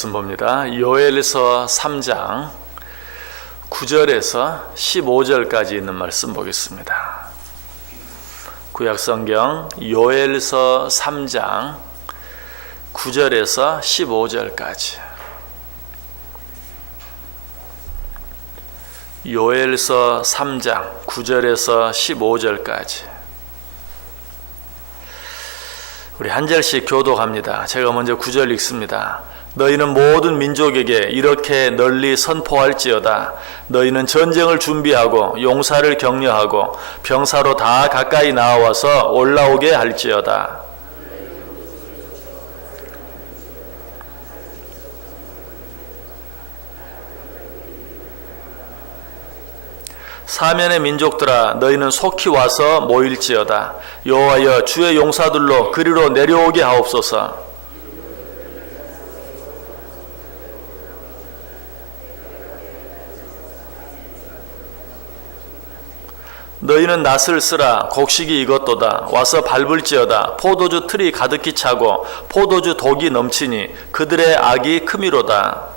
말씀 봅니다. 요엘서 3장 9절에서 15절까지 있는 말씀 보겠습니다. 구약성경 요엘서 3장 9절에서 15절까지. 요엘서 3장 9절에서 15절까지. 우리 한 절씩 교독합니다. 제가 먼저 9절 읽습니다. 너희는 모든 민족에게 이렇게 널리 선포할지어다. 너희는 전쟁을 준비하고 용사를 격려하고 병사로 다 가까이 나와서 올라오게 할지어다. 사면의 민족들아, 너희는 속히 와서 모일지어다. 여호와여, 주의 용사들로 그리로 내려오게 하옵소서. 너희는 낫을 쓰라. 곡식이 익었도다. 와서 밟을지어다. 포도주 틀이 가득히 차고 포도주 독이 넘치니 그들의 악이 크미로다.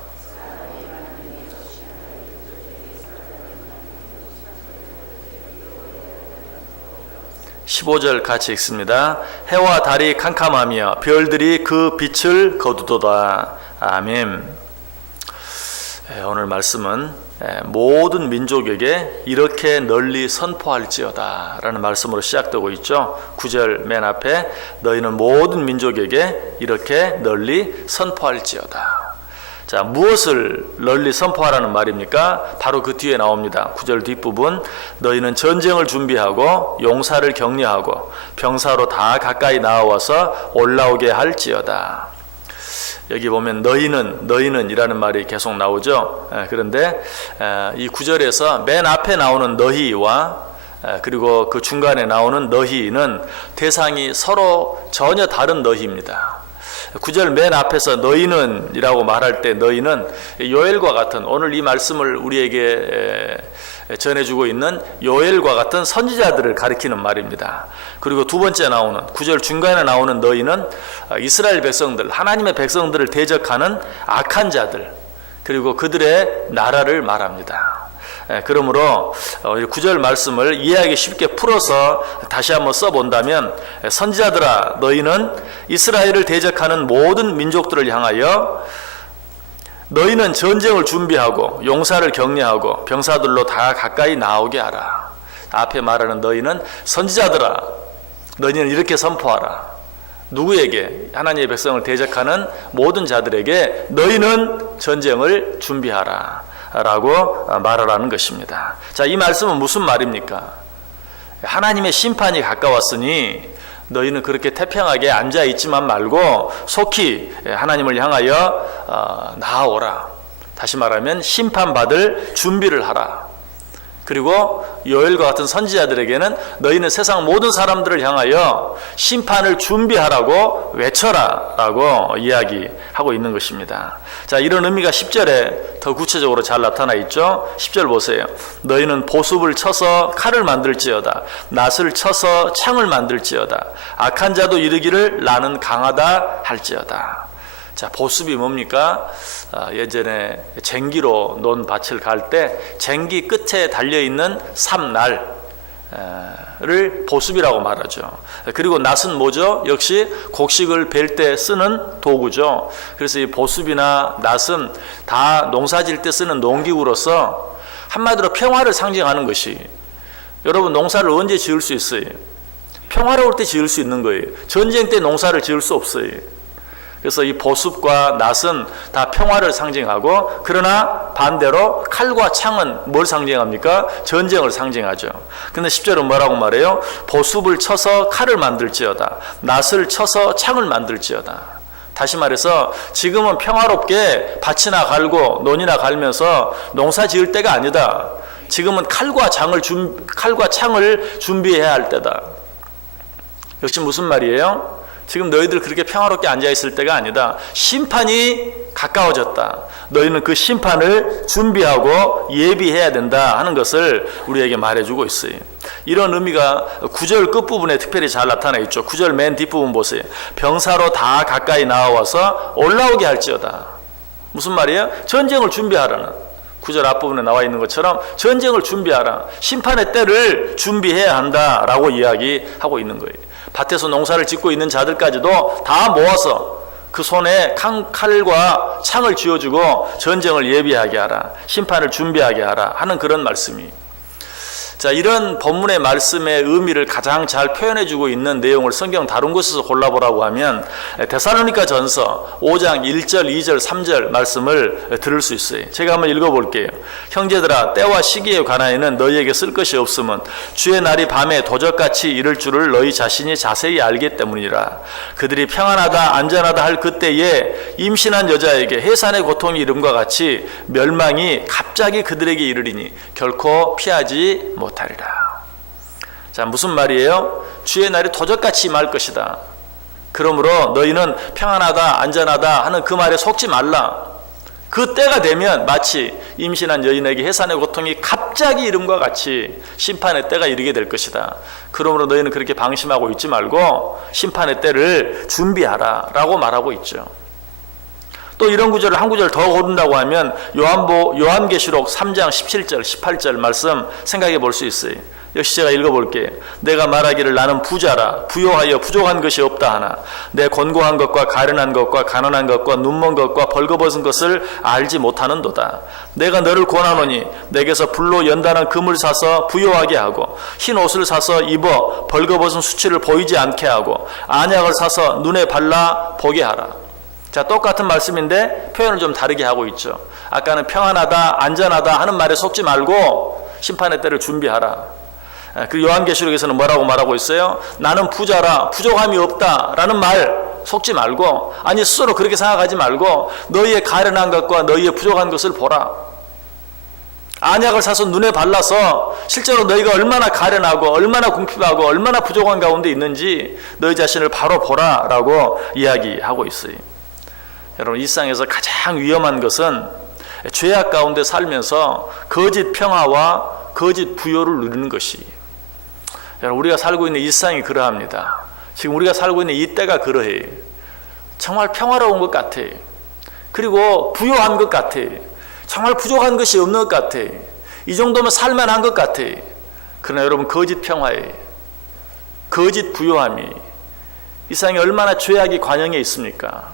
15절 같이 읽습니다. 해와 달이 캄캄하며 별들이 그 빛을 거두도다. 아멘. 오늘 말씀은 모든 민족에게 이렇게 널리 선포할지어다 라는 말씀으로 시작되고 있죠. 9절 맨 앞에 너희는 모든 민족에게 이렇게 널리 선포할지어다. 자, 무엇을 널리 선포하라는 말입니까? 바로 그 뒤에 나옵니다. 9절 뒷부분. 너희는 전쟁을 준비하고 용사를 격려하고 병사로 다 가까이 나와서 올라오게 할지어다. 여기 보면 너희는 이라는 말이 계속 나오죠. 그런데 이 9절에서 맨 앞에 나오는 너희와 그리고 그 중간에 나오는 너희는 대상이 서로 전혀 다른 너희입니다. 9절 맨 앞에서 너희는 이라고 말할 때 너희는 요엘과 같은, 오늘 이 말씀을 우리에게 전해주고 있는 요엘과 같은 선지자들을 가리키는 말입니다. 그리고 두 번째 나오는 9절 중간에 나오는 너희는 이스라엘 백성들, 하나님의 백성들을 대적하는 악한 자들, 그리고 그들의 나라를 말합니다. 그러므로 9절 말씀을 이해하기 쉽게 풀어서 다시 한번 써본다면, 선지자들아, 너희는 이스라엘을 대적하는 모든 민족들을 향하여 너희는 전쟁을 준비하고 용사를 격려하고 병사들로 다 가까이 나오게 하라. 앞에 말하는 너희는 선지자들아, 너희는 이렇게 선포하라. 누구에게? 하나님의 백성을 대적하는 모든 자들에게 너희는 전쟁을 준비하라 라고 말하라는 것입니다. 자, 이 말씀은 무슨 말입니까? 하나님의 심판이 가까웠으니 너희는 그렇게 태평하게 앉아있지만 말고 속히 하나님을 향하여 나아오라. 다시 말하면 심판받을 준비를 하라. 그리고 요엘과 같은 선지자들에게는 너희는 세상 모든 사람들을 향하여 심판을 준비하라고 외쳐라 라고 이야기하고 있는 것입니다. 자, 이런 의미가 10절에 더 구체적으로 잘 나타나 있죠. 10절 보세요. 너희는 보습을 쳐서 칼을 만들지어다. 낫을 쳐서 창을 만들지어다. 악한 자도 이르기를 나는 강하다 할지어다. 자, 보습이 뭡니까? 예전에 쟁기로 논 밭을 갈 때 쟁기 끝에 달려있는 삼날을 보습이라고 말하죠. 그리고 낫은 뭐죠? 역시 곡식을 벨 때 쓰는 도구죠. 그래서 이 보습이나 낫은 다 농사질 때 쓰는 농기구로서 한마디로 평화를 상징하는 것이, 여러분 농사를 언제 지을 수 있어요? 평화로울 때 지을 수 있는 거예요. 전쟁 때 농사를 지을 수 없어요. 그래서 이 보습과 낫은 다 평화를 상징하고, 그러나 반대로 칼과 창은 뭘 상징합니까? 전쟁을 상징하죠. 근데 10절은 뭐라고 말해요? 보습을 쳐서 칼을 만들지어다. 낫을 쳐서 창을 만들지어다. 다시 말해서 지금은 평화롭게 밭이나 갈고 논이나 갈면서 농사 지을 때가 아니다. 지금은 칼과 창을 준비해야 할 때다. 역시 무슨 말이에요? 지금 너희들 그렇게 평화롭게 앉아있을 때가 아니다. 심판이 가까워졌다. 너희는 그 심판을 준비하고 예비해야 된다 하는 것을 우리에게 말해주고 있어요. 이런 의미가 9절 끝부분에 특별히 잘 나타나 있죠. 9절 맨 뒷부분 보세요. 병사로 다 가까이 나와서 올라오게 할지어다. 무슨 말이에요? 전쟁을 준비하라는. 9절 앞부분에 나와 있는 것처럼 전쟁을 준비하라. 심판의 때를 준비해야 한다라고 이야기하고 있는 거예요. 밭에서 농사를 짓고 있는 자들까지도 다 모아서 그 손에 칼과 창을 쥐어주고 전쟁을 예비하게 하라. 심판을 준비하게 하라 하는 그런 말씀이. 자, 이런 본문의 말씀의 의미를 가장 잘 표현해주고 있는 내용을 성경 다른 곳에서 골라보라고 하면 데살로니가 전서 5장 1절, 2절, 3절 말씀을 들을 수 있어요. 제가 한번 읽어볼게요. 형제들아, 때와 시기에 관하여는 너희에게 쓸 것이 없음은 주의 날이 밤에 도적같이 이를 줄을 너희 자신이 자세히 알기 때문이라. 그들이 평안하다 안전하다 할 그때에 임신한 여자에게 해산의 고통이 이름과 같이 멸망이 갑자기 그들에게 이르리니 결코 피하지 못하리라. 자, 무슨 말이에요? 주의 날이 도적같이 임할 것이다. 그러므로 너희는 평안하다 안전하다 하는 그 말에 속지 말라. 그 때가 되면 마치 임신한 여인에게 해산의 고통이 갑자기 이름과 같이 심판의 때가 이르게 될 것이다. 그러므로 너희는 그렇게 방심하고 있지 말고 심판의 때를 준비하라 라고 말하고 있죠. 또 이런 구절을 한 구절 더 고른다고 하면 요한계시록 3장 17절 18절 말씀 생각해 볼 수 있어요. 역시 제가 읽어볼게요. 내가 말하기를 나는 부자라 부요하여 부족한 것이 없다 하나 내 곤고한 것과 가련한 것과 가난한 것과 눈먼 것과 벌거벗은 것을 알지 못하는도다. 내가 너를 권하노니 내게서 불로 연단한 금을 사서 부요하게 하고 흰 옷을 사서 입어 벌거벗은 수치를 보이지 않게 하고 안약을 사서 눈에 발라 보게 하라. 자, 똑같은 말씀인데 표현을 좀 다르게 하고 있죠. 아까는 평안하다 안전하다 하는 말에 속지 말고 심판의 때를 준비하라. 그리고 요한계시록에서는 뭐라고 말하고 있어요? 나는 부자라 부족함이 없다 라는 말 속지 말고, 아니 스스로 그렇게 생각하지 말고 너희의 가련한 것과 너희의 부족한 것을 보라. 안약을 사서 눈에 발라서 실제로 너희가 얼마나 가련하고 얼마나 궁핍하고 얼마나 부족한 가운데 있는지 너희 자신을 바로 보라 라고 이야기하고 있어요. 여러분, 이 세상에서 가장 위험한 것은 죄악 가운데 살면서 거짓 평화와 거짓 부요를 누리는 것이. 여러분, 우리가 살고 있는 이 세상이 그러합니다. 지금 우리가 살고 있는 이 때가 그러해. 정말 평화로운 것 같아. 그리고 부요한 것 같아. 정말 부족한 것이 없는 것 같아. 이 정도면 살만한 것 같아. 그러나 여러분, 거짓 평화에 거짓 부요함이 이 세상에 얼마나 죄악이 관영해 있습니까?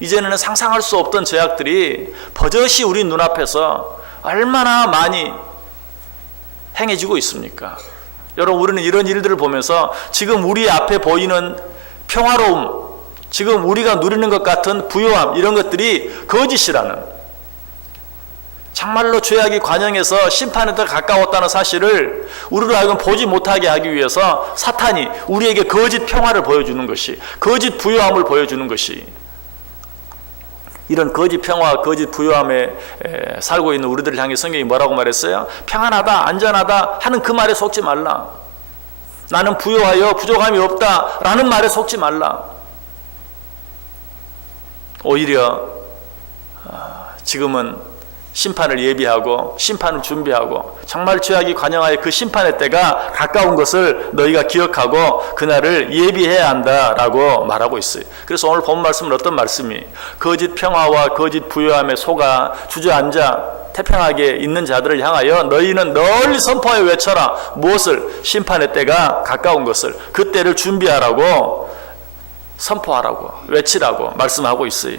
이제는 상상할 수 없던 죄악들이 버젓이 우리 눈앞에서 얼마나 많이 행해지고 있습니까? 여러분, 우리는 이런 일들을 보면서 지금 우리 앞에 보이는 평화로움, 지금 우리가 누리는 것 같은 부요함, 이런 것들이 거짓이라는, 정말로 죄악이 관영해서 심판에 더 가까웠다는 사실을 우리로 하여금 보지 못하게 하기 위해서 사탄이 우리에게 거짓 평화를 보여주는 것이, 거짓 부요함을 보여주는 것이, 이런 거짓 평화와 거짓 부요함에 살고 있는 우리들을 향해 성경이 뭐라고 말했어요? 평안하다 안전하다 하는 그 말에 속지 말라. 나는 부요하여 부족함이 없다 라는 말에 속지 말라. 오히려 지금은 심판을 예비하고 심판을 준비하고 정말 죄악이 관영하여 그 심판의 때가 가까운 것을 너희가 기억하고 그날을 예비해야 한다라고 말하고 있어요. 그래서 오늘 본 말씀은 어떤 말씀이? 거짓 평화와 거짓 부요함에 속아 주저앉아 태평하게 있는 자들을 향하여 너희는 널리 선포하여 외쳐라. 무엇을? 심판의 때가 가까운 것을, 그 때를 준비하라고 선포하라고 외치라고 말씀하고 있어요.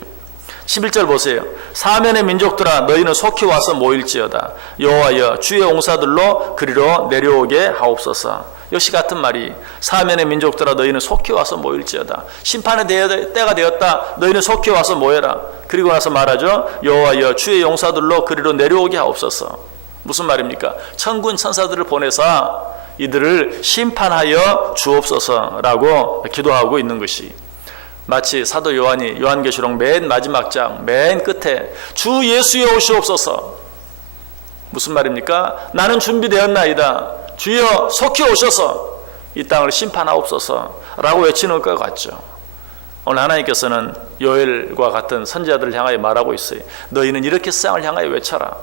11절 보세요. 사면의 민족들아 너희는 속히 와서 모일지어다. 여호와여 주의 용사들로 그리로 내려오게 하옵소서. 역시 같은 말이, 사면의 민족들아 너희는 속히 와서 모일지어다. 심판의 때가 되었다. 너희는 속히 와서 모여라. 그리고 나서 말하죠. 여호와여 주의 용사들로 그리로 내려오게 하옵소서. 무슨 말입니까? 천군 천사들을 보내사 이들을 심판하여 주옵소서라고 기도하고 있는 것이, 마치 사도 요한이 요한계시록 맨 마지막 장 맨 끝에 주 예수여 오시옵소서. 무슨 말입니까? 나는 준비되었나이다. 주여 속히 오셔서 이 땅을 심판하옵소서 라고 외치는 것 같죠. 오늘 하나님께서는 요엘과 같은 선지자들을 향하여 말하고 있어요. 너희는 이렇게 세상을 향하여 외쳐라.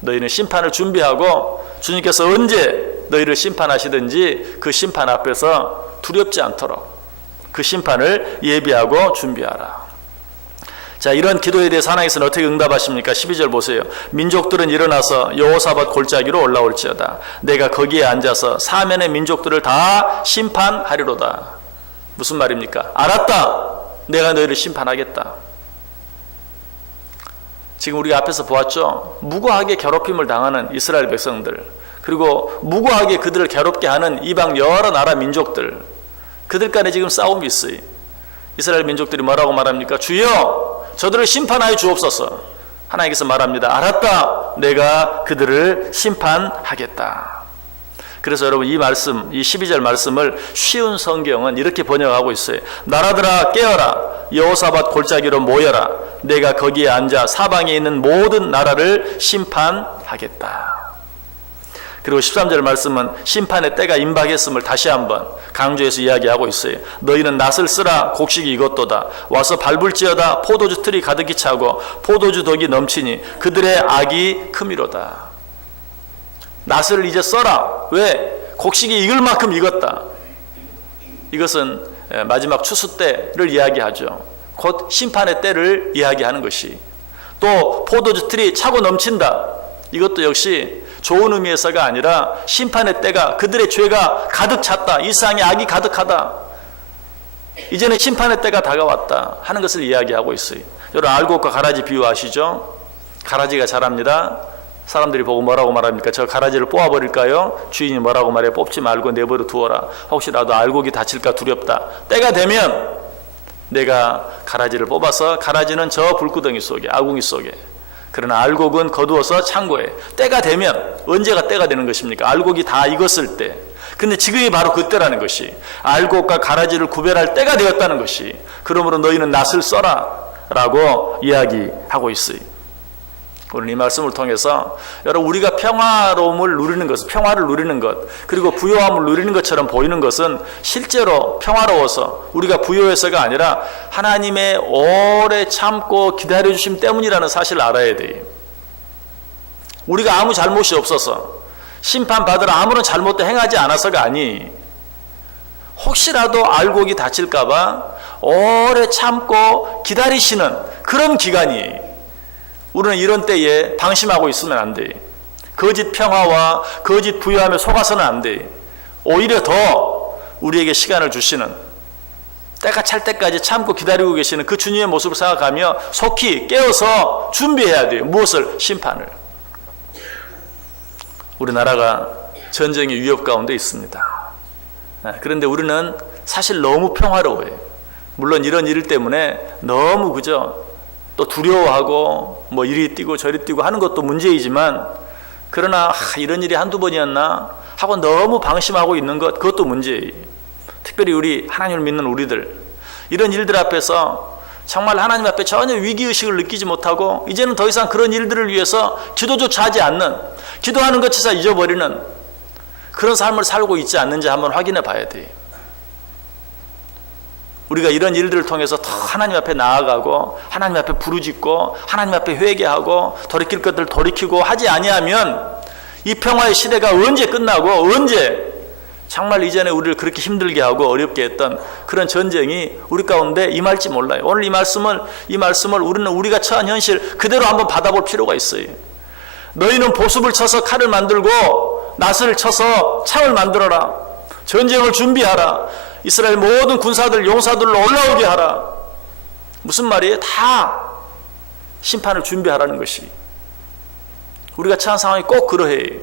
너희는 심판을 준비하고 주님께서 언제 너희를 심판하시든지 그 심판 앞에서 두렵지 않도록 그 심판을 예비하고 준비하라. 자, 이런 기도에 대해서 하나님께서는 어떻게 응답하십니까? 12절 보세요. 민족들은 일어나서 여호사밧 골짜기로 올라올지어다. 내가 거기에 앉아서 사면의 민족들을 다 심판하리로다. 무슨 말입니까? 알았다. 내가 너희를 심판하겠다. 지금 우리가 앞에서 보았죠. 무고하게 괴롭힘을 당하는 이스라엘 백성들, 그리고 무고하게 그들을 괴롭게 하는 이방 여러 나라 민족들, 그들 간에 지금 싸움이 있어요. 이스라엘 민족들이 뭐라고 말합니까? 주여, 저들을 심판하여 주옵소서. 하나님께서 말합니다. 알았다. 내가 그들을 심판하겠다. 그래서 여러분, 이 말씀, 이 12절 말씀을 쉬운 성경은 이렇게 번역하고 있어요. 나라들아 깨어라. 여호사밧 골짜기로 모여라. 내가 거기에 앉아 사방에 있는 모든 나라를 심판하겠다. 그리고 13절 말씀은 심판의 때가 임박했음을 다시 한번 강조해서 이야기하고 있어요. 너희는 낫을 쓰라. 곡식이 이것도다. 와서 밟을지어다. 포도주 틀이 가득히 차고 포도주 덕이 넘치니 그들의 악이 크미로다. 낫을 이제 써라. 왜? 곡식이 익을 만큼 익었다. 이것은 마지막 추수 때를 이야기하죠. 곧 심판의 때를 이야기하는 것이. 또 포도주 틀이 차고 넘친다. 이것도 역시 좋은 의미에서가 아니라 심판의 때가, 그들의 죄가 가득 찼다. 이 세상에 악이 가득하다. 이제는 심판의 때가 다가왔다 하는 것을 이야기하고 있어요. 여러분, 알곡과 가라지 비유하시죠? 가라지가 자랍니다. 사람들이 보고 뭐라고 말합니까? 저 가라지를 뽑아버릴까요? 주인이 뭐라고 말해요? 뽑지 말고 내버려 두어라. 혹시라도 알곡이 다칠까 두렵다. 때가 되면 내가 가라지를 뽑아서, 가라지는 저 불구덩이 속에, 아궁이 속에, 그러나 알곡은 거두어서 창고에. 때가 되면, 언제가 때가 되는 것입니까? 알곡이 다 익었을 때. 근데 지금이 바로 그때라는 것이, 알곡과 가라지를 구별할 때가 되었다는 것이. 그러므로 너희는 낫을 써라 라고 이야기하고 있어요. 오늘 이 말씀을 통해서 여러분, 우리가 평화로움을 누리는 것, 평화를 누리는 것, 그리고 부요함을 누리는 것처럼 보이는 것은 실제로 평화로워서 우리가 부요해서가 아니라 하나님의 오래 참고 기다려주심 때문이라는 사실을 알아야 돼요. 우리가 아무 잘못이 없어서 심판받으러 아무런 잘못도 행하지 않아서가 아니, 혹시라도 알곡이 다칠까봐 오래 참고 기다리시는 그런 기간이에요. 우리는 이런 때에 방심하고 있으면 안 돼. 거짓 평화와 거짓 부유함에 속아서는 안 돼. 오히려 더 우리에게 시간을 주시는, 때가 찰 때까지 참고 기다리고 계시는 그 주님의 모습을 생각하며 속히 깨어서 준비해야 돼요. 무엇을? 심판을. 우리나라가 전쟁의 위협 가운데 있습니다. 그런데 우리는 사실 너무 평화로워요. 물론 이런 일 때문에 너무 또 두려워하고 뭐 이리 뛰고 저리 뛰고 하는 것도 문제이지만, 그러나 이런 일이 한두 번이었나 하고 너무 방심하고 있는 것, 그것도 문제예요. 특별히 우리 하나님을 믿는 우리들, 이런 일들 앞에서 정말 하나님 앞에 전혀 위기의식을 느끼지 못하고 이제는 더 이상 그런 일들을 위해서 기도조차 하지 않는, 기도하는 것조차 잊어버리는 그런 삶을 살고 있지 않는지 한번 확인해 봐야 돼요. 우리가 이런 일들을 통해서 더 하나님 앞에 나아가고 하나님 앞에 부르짖고 하나님 앞에 회개하고 돌이킬 것들을 돌이키고 하지 아니하면 이 평화의 시대가 언제 끝나고, 언제 정말 이전에 우리를 그렇게 힘들게 하고 어렵게 했던 그런 전쟁이 우리 가운데 임할지 몰라요. 오늘 이 말씀을 우리는 우리가 처한 현실 그대로 한번 받아볼 필요가 있어요. 너희는 보습을 쳐서 칼을 만들고 낫을 쳐서 창을 만들어라. 전쟁을 준비하라. 이스라엘 모든 군사들, 용사들로 올라오게 하라. 무슨 말이에요? 다 심판을 준비하라는 것이. 우리가 처한 상황이 꼭 그러해요.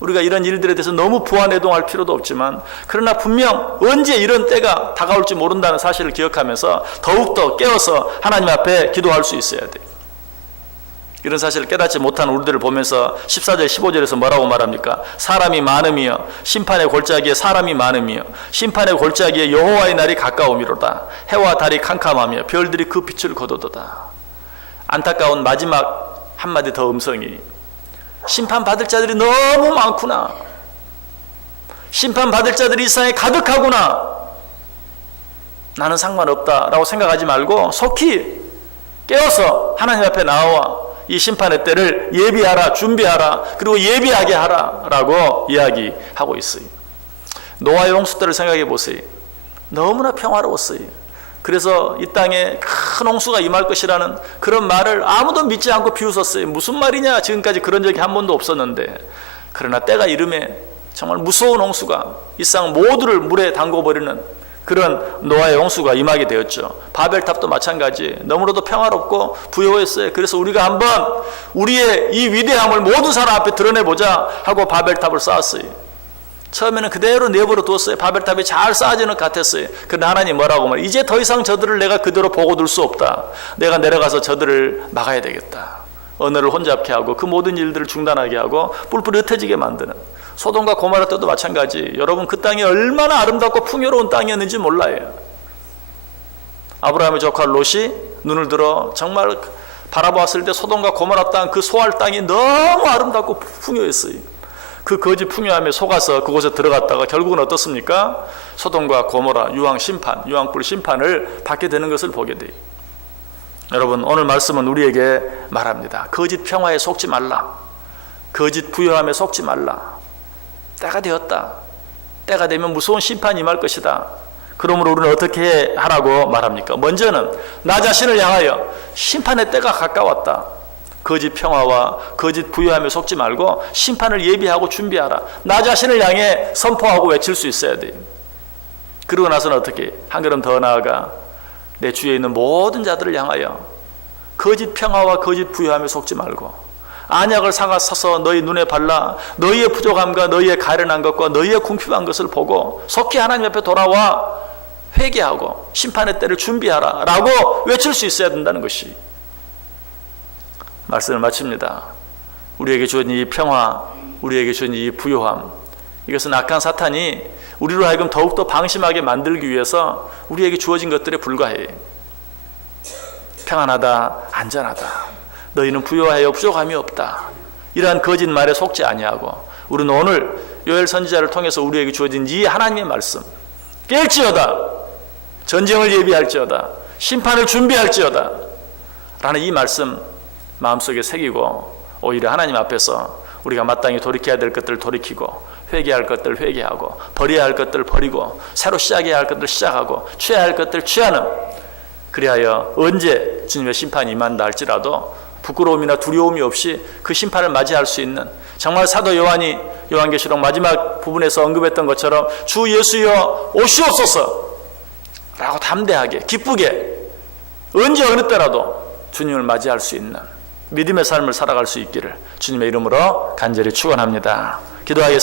우리가 이런 일들에 대해서 너무 부안해동할 필요도 없지만, 그러나 분명 언제 이런 때가 다가올지 모른다는 사실을 기억하면서 더욱더 깨어서 하나님 앞에 기도할 수 있어야 돼요. 이런 사실을 깨닫지 못한 우리들을 보면서 14절 15절에서 뭐라고 말합니까? 사람이 많음이여 심판의 골짜기에 사람이 많음이여 심판의 골짜기에 여호와의 날이 가까움이로다. 해와 달이 캄캄하며 별들이 그 빛을 거두도다. 안타까운 마지막 한마디 더 음성이, 심판받을 자들이 너무 많구나. 심판받을 자들이 이 세상에 가득하구나. 나는 상관없다라고 생각하지 말고 속히 깨어서 하나님 앞에 나와 이 심판의 때를 예비하라, 준비하라, 그리고 예비하게 하라 라고 이야기하고 있어요. 노아 용수 때를 생각해 보세요. 너무나 평화로웠어요. 그래서 이 땅에 큰 홍수가 임할 것이라는 그런 말을 아무도 믿지 않고 비웃었어요. 무슨 말이냐, 지금까지 그런 적이 한 번도 없었는데. 그러나 때가 이름에 정말 무서운 홍수가 이 세상 모두를 물에 담궈버리는 그런 노아의 홍수가 임하게 되었죠. 바벨탑도 마찬가지. 너무나도 평화롭고 부유했어요. 그래서 우리가 한번 우리의 이 위대함을 모든 사람 앞에 드러내보자 하고 바벨탑을 쌓았어요. 처음에는 그대로 내버려 두었어요. 바벨탑이 잘 쌓아지는 것 같았어요. 그런데 하나님 뭐라고 말해요? 이제 더 이상 저들을 내가 그대로 보고 둘 수 없다. 내가 내려가서 저들을 막아야 되겠다. 언어를 혼잡케 하고 그 모든 일들을 중단하게 하고 뿔뿔이 흩어지게 만드는. 소돔과 고모라 때도 마찬가지. 여러분, 그 땅이 얼마나 아름답고 풍요로운 땅이었는지 몰라요. 아브라함의 조카 롯이 눈을 들어 정말 바라보았을 때 소돔과 고모라 땅, 그 소알 땅이 너무 아름답고 풍요했어요. 그 거짓 풍요함에 속아서 그곳에 들어갔다가 결국은 어떻습니까? 소돔과 고모라 유황불 심판을 받게 되는 것을 보게 돼요. 여러분, 오늘 말씀은 우리에게 말합니다. 거짓 평화에 속지 말라. 거짓 부요함에 속지 말라. 때가 되었다. 때가 되면 무서운 심판이 임할 것이다. 그러므로 우리는 어떻게 하라고 말합니까? 먼저는 나 자신을 향하여 심판의 때가 가까웠다. 거짓 평화와 거짓 부유함에 속지 말고 심판을 예비하고 준비하라. 나 자신을 향해 선포하고 외칠 수 있어야 돼요. 그러고 나서는 어떻게? 한 걸음 더 나아가 내 주위에 있는 모든 자들을 향하여 거짓 평화와 거짓 부유함에 속지 말고 안약을 사서 너희 눈에 발라 너희의 부족함과 너희의 가련한 것과 너희의 궁핍한 것을 보고 속히 하나님 앞에 돌아와 회개하고 심판의 때를 준비하라 라고 외칠 수 있어야 된다는 것이 말씀을 마칩니다. 우리에게 주어진 이 평화, 우리에게 주어진 이 부요함, 이것은 악한 사탄이 우리로 하여금 더욱더 방심하게 만들기 위해서 우리에게 주어진 것들에 불과해. 평안하다, 안전하다, 너희는 부요하여 부족함이 없다, 이러한 거짓말에 속지 아니하고 우리는 오늘 요엘 선지자를 통해서 우리에게 주어진 이 하나님의 말씀, 깰지어다, 전쟁을 예비할지어다, 심판을 준비할지어다 라는 이 말씀 마음속에 새기고 오히려 하나님 앞에서 우리가 마땅히 돌이켜야 될 것들을 돌이키고 회개할 것들을 회개하고 버려야 할 것들을 버리고 새로 시작해야 할 것들을 시작하고 취해야 할 것들을 취하는, 그리하여 언제 주님의 심판이 임한다 할지라도 부끄러움이나 두려움이 없이 그 심판을 맞이할 수 있는, 정말 사도 요한이 요한계시록 마지막 부분에서 언급했던 것처럼 주 예수여 오시옵소서 라고 담대하게 기쁘게 언제 어느 때라도 주님을 맞이할 수 있는 믿음의 삶을 살아갈 수 있기를 주님의 이름으로 간절히 축원합니다. 기도하겠습니다.